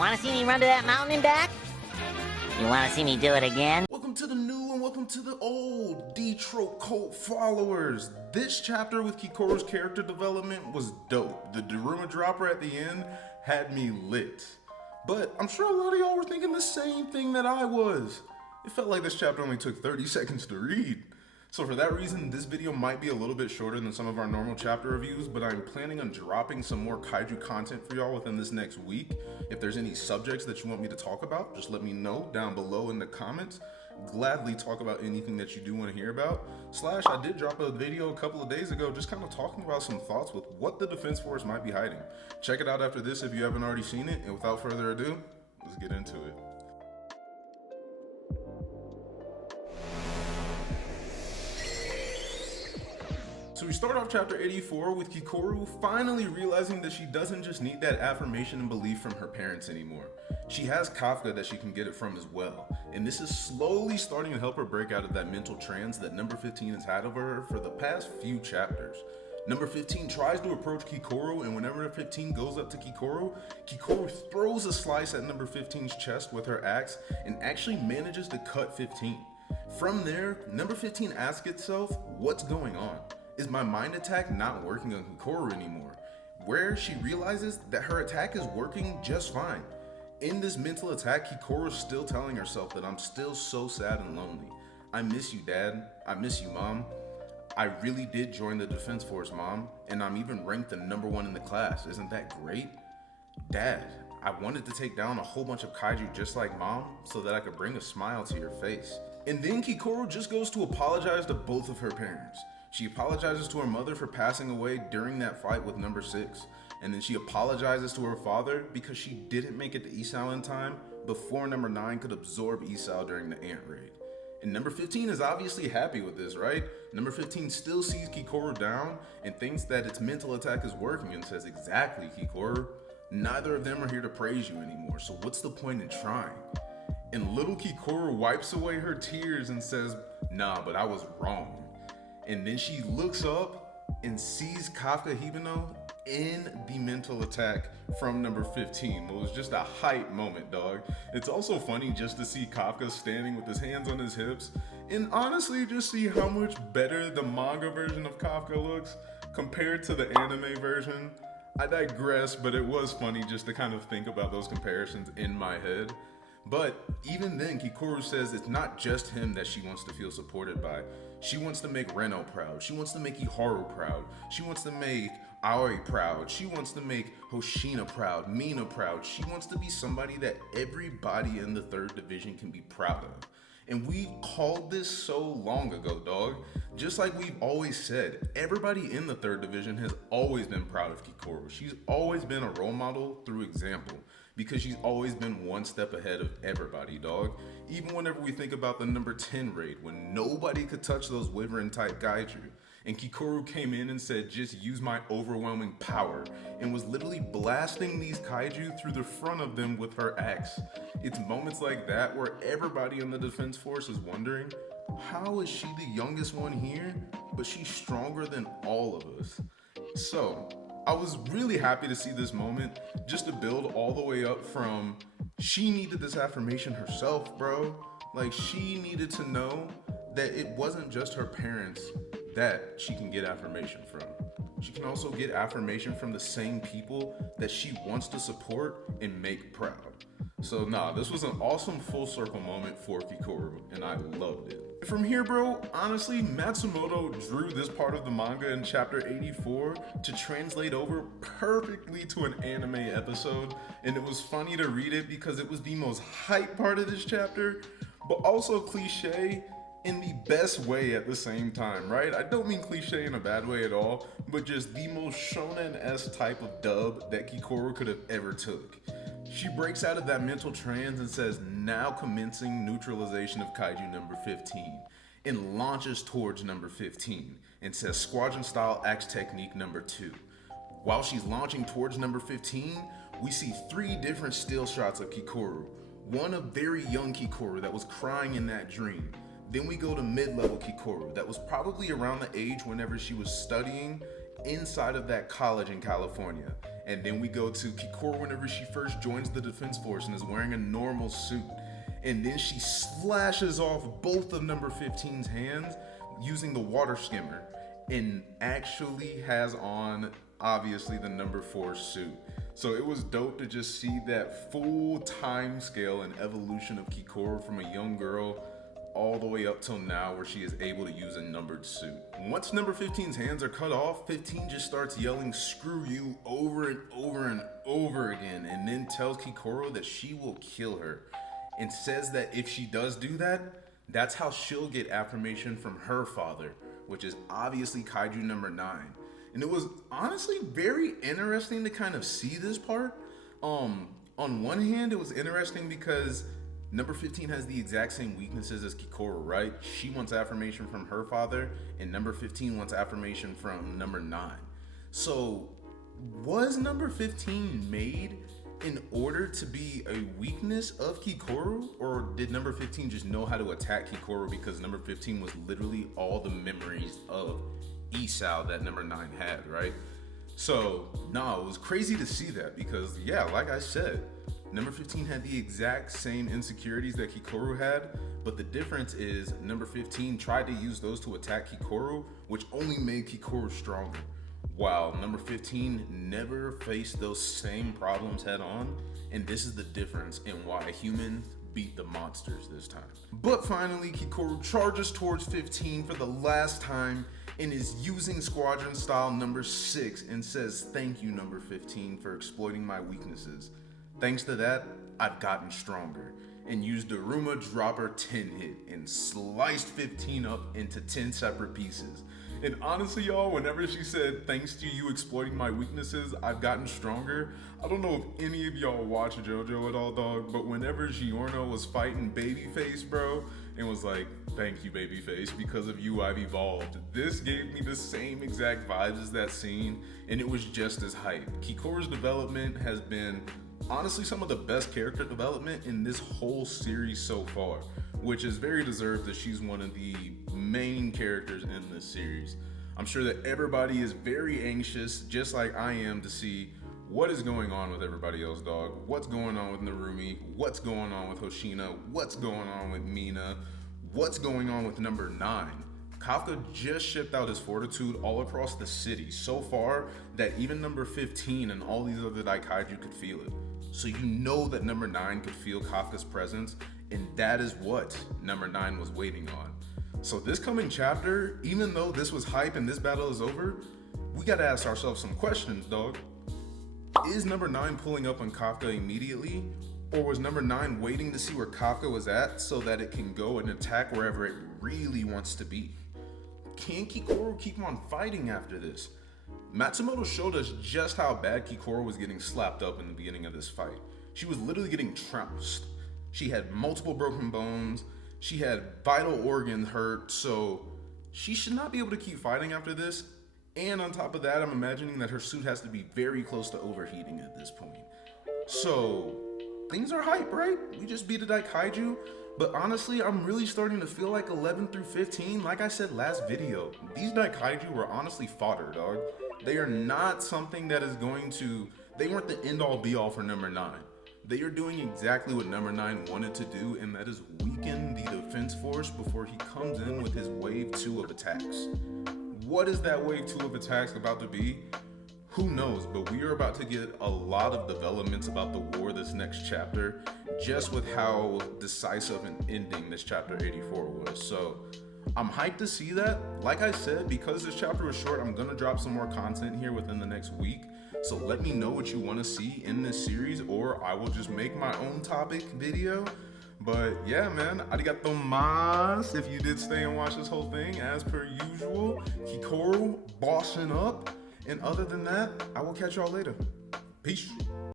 Want to see me run to that mountain and back? You want to see me do it again? Welcome to the new and welcome to the old D-Trope cult followers. This chapter with Kikoru's character development was dope. The Daruma dropper at the end had me lit. But I'm sure a lot of y'all were thinking the same thing that I was. It felt like this chapter only took 30 seconds to read. So for that reason, this video might be a little bit shorter than some of our normal chapter reviews, but I'm planning on dropping some more kaiju content for y'all within this next week. If there's any subjects that you want me to talk about, just let me know down below in the comments. Gladly talk about anything that you do want to hear about. I did drop a video a couple of days ago just kind of talking about some thoughts with what the Defense Force might be hiding. Check it out after this if you haven't already seen it, and without further ado, let's get into it. So we start off chapter 84 with Kikoru finally realizing that she doesn't just need that affirmation and belief from her parents anymore. She has Kafka that she can get it from as well. And this is slowly starting to help her break out of that mental trance that number 15 has had over her for the past few chapters. Number 15 tries to approach Kikoru, and whenever 15 goes up to Kikoru, Kikoru throws a slice at number 15's chest with her axe and actually manages to cut 15. From there, number 15 asks itself, what's going on? Is my mind attack not working on Kikoru anymore? Where she realizes that her attack is working just fine. In this mental attack, Kikoru is still telling herself that I'm still so sad and lonely. I miss you, Dad. I miss you, Mom. I really did join the Defense Force, Mom, and I'm even ranked the #1 in the class. Isn't that great? Dad, I wanted to take down a whole bunch of kaiju just like Mom so that I could bring a smile to your face. And then Kikoru just goes to apologize to both of her parents. She apologizes to her mother for passing away during that fight with number 6. And then she apologizes to her father because she didn't make it to isao in time before number 9 could absorb isao during the ant raid. And number 15 is obviously happy with this, right? Number 15 still sees Kikoru down and thinks that its mental attack is working and says, exactly, Kikoru. Neither of them are here to praise you anymore, so what's the point in trying? And little Kikoru wipes away her tears and says, nah, but I was wrong. And then she looks up and sees Kafka Hibino in the mental attack from number 15. It was just a hype moment, dog. It's also funny just to see Kafka standing with his hands on his hips and honestly just see how much better the manga version of Kafka looks compared to the anime version. I digress, but it was funny just to kind of think about those comparisons in my head. But even then, Kikoru says it's not just him that she wants to feel supported by. She wants to make Reno proud. She wants to make Iharu proud. She wants to make Aoi proud. She wants to make Hoshina proud, Mina proud. She wants to be somebody that everybody in the 3rd division can be proud of. And we called this so long ago, dog. Just like we've always said, everybody in the 3rd division has always been proud of Kikoru. She's always been a role model through example because she's always been one step ahead of everybody, dog. Even whenever we think about the number 10 raid, when nobody could touch those wyvern type Kaiju, and Kikoru came in and said, just use my overwhelming power, and was literally blasting these kaiju through the front of them with her axe. It's moments like that where everybody in the Defense Force is wondering, how is she the youngest one here, but she's stronger than all of us? So, I was really happy to see this moment, just to build all the way up from, she needed this affirmation herself, bro. Like, she needed to know that it wasn't just her parents that she can get affirmation from. She can also get affirmation from the same people that she wants to support and make proud. So this was an awesome full circle moment for Kikoru, and I loved it. From here, bro, honestly, Matsumoto drew this part of the manga in chapter 84 to translate over perfectly to an anime episode, and it was funny to read it because it was the most hype part of this chapter, but also cliche in the best way at the same time, right? I don't mean cliche in a bad way at all, but just the most shonen-esque type of dub that Kikoru could have ever took. She breaks out of that mental trance and says, now commencing neutralization of Kaiju number 15, and launches towards number 15, and says squadron style axe technique number 2. While she's launching towards number 15, we see 3 different still shots of Kikoru. One of very young Kikoru that was crying in that dream. Then we go to mid-level Kikoru that was probably around the age whenever she was studying inside of that college in California. And then we go to Kikoru whenever she first joins the defense force and is wearing a normal suit. And then she slashes off both of number 15's hands using the water skimmer and actually has on, obviously, the number 4 suit. So it was dope to just see that full time scale and evolution of Kikoru from a young girl all the way up till now where she is able to use a numbered suit. Once number 15's hands are cut off, 15 just starts yelling "screw you" over and over and over again, and then tells Kikoru that she will kill her, and says that if she does do that, that's how she'll get affirmation from her father, which is obviously Kaiju number 9. And it was honestly very interesting to kind of see this part. On one hand, it was interesting because number 15 has the exact same weaknesses as Kikoru, right? She wants affirmation from her father, and number 15 wants affirmation from number 9. So, was number 15 made in order to be a weakness of Kikoru, or did number 15 just know how to attack Kikoru because number 15 was literally all the memories of isao that number 9 had, right? So, no, it was crazy to see that because, yeah, like I said, number 15 had the exact same insecurities that Kikoru had, but the difference is number 15 tried to use those to attack Kikoru, which only made Kikoru stronger, while number 15 never faced those same problems head on, and this is the difference in why a human beat the monsters this time. But finally, Kikoru charges towards 15 for the last time and is using squadron style number 6 and says, "Thank you, number 15, for exploiting my weaknesses. Thanks to that, I've gotten stronger," and used a Ruma dropper 10 hit and sliced 15 up into 10 separate pieces. And honestly, y'all, whenever she said, "Thanks to you exploiting my weaknesses, I've gotten stronger," I don't know if any of y'all watch JoJo at all, dog, but whenever Giorno was fighting Babyface, bro, and was like, "Thank you, Babyface, because of you I've evolved," this gave me the same exact vibes as that scene, and it was just as hype. Kikoru's development has been honestly some of the best character development in this whole series so far, which is very deserved that she's one of the main characters in this series. I'm sure that everybody is very anxious, just like I am, to see what is going on with everybody else, dog. What's going on with Narumi? What's going on with Hoshina? What's going on with Mina? What's going on with number 9? Kafka just shipped out his fortitude all across the city so far that even number 15 and all these other DAIKAIJU could feel it. So you know that number 9 could feel Kafka's presence, and that is what number 9 was waiting on. So this coming chapter, even though this was hype and this battle is over, we gotta ask ourselves some questions, dog. Is number 9 pulling up on Kafka immediately, or was number 9 waiting to see where Kafka was at so that it can go and attack wherever it really wants to be? Can Kikoru keep on fighting after this? Matsumoto showed us just how bad Kikoru was getting slapped up in the beginning of this fight. She was literally getting trounced. She had multiple broken bones. She had vital organs hurt, so she should not be able to keep fighting after this. And on top of that, I'm imagining that her suit has to be very close to overheating at this point. So things are hype, right? We just beat a DAIKAIJU. But honestly, I'm really starting to feel like 11 through 15, like I said last video, these DAIKAIJU were honestly fodder, dog. They are not something that is going to, they weren't the end all be all for number 9. They are doing exactly what number 9 wanted to do, and that is weaken the defense force before he comes in with his wave 2 of attacks. What is that wave 2 of attacks about to be? Who knows, but we are about to get a lot of developments about the war this next chapter, just with how decisive an ending this chapter 84 was. So I'm hyped to see that. Like I said, because this chapter was short, I'm gonna drop some more content here within the next week. So let me know what you want to see in this series, or I will just make my own topic video. But yeah, man, arigato mas if you did stay and watch this whole thing. As per usual, Kikoru bossing up. And other than that, I will catch y'all later. Peace.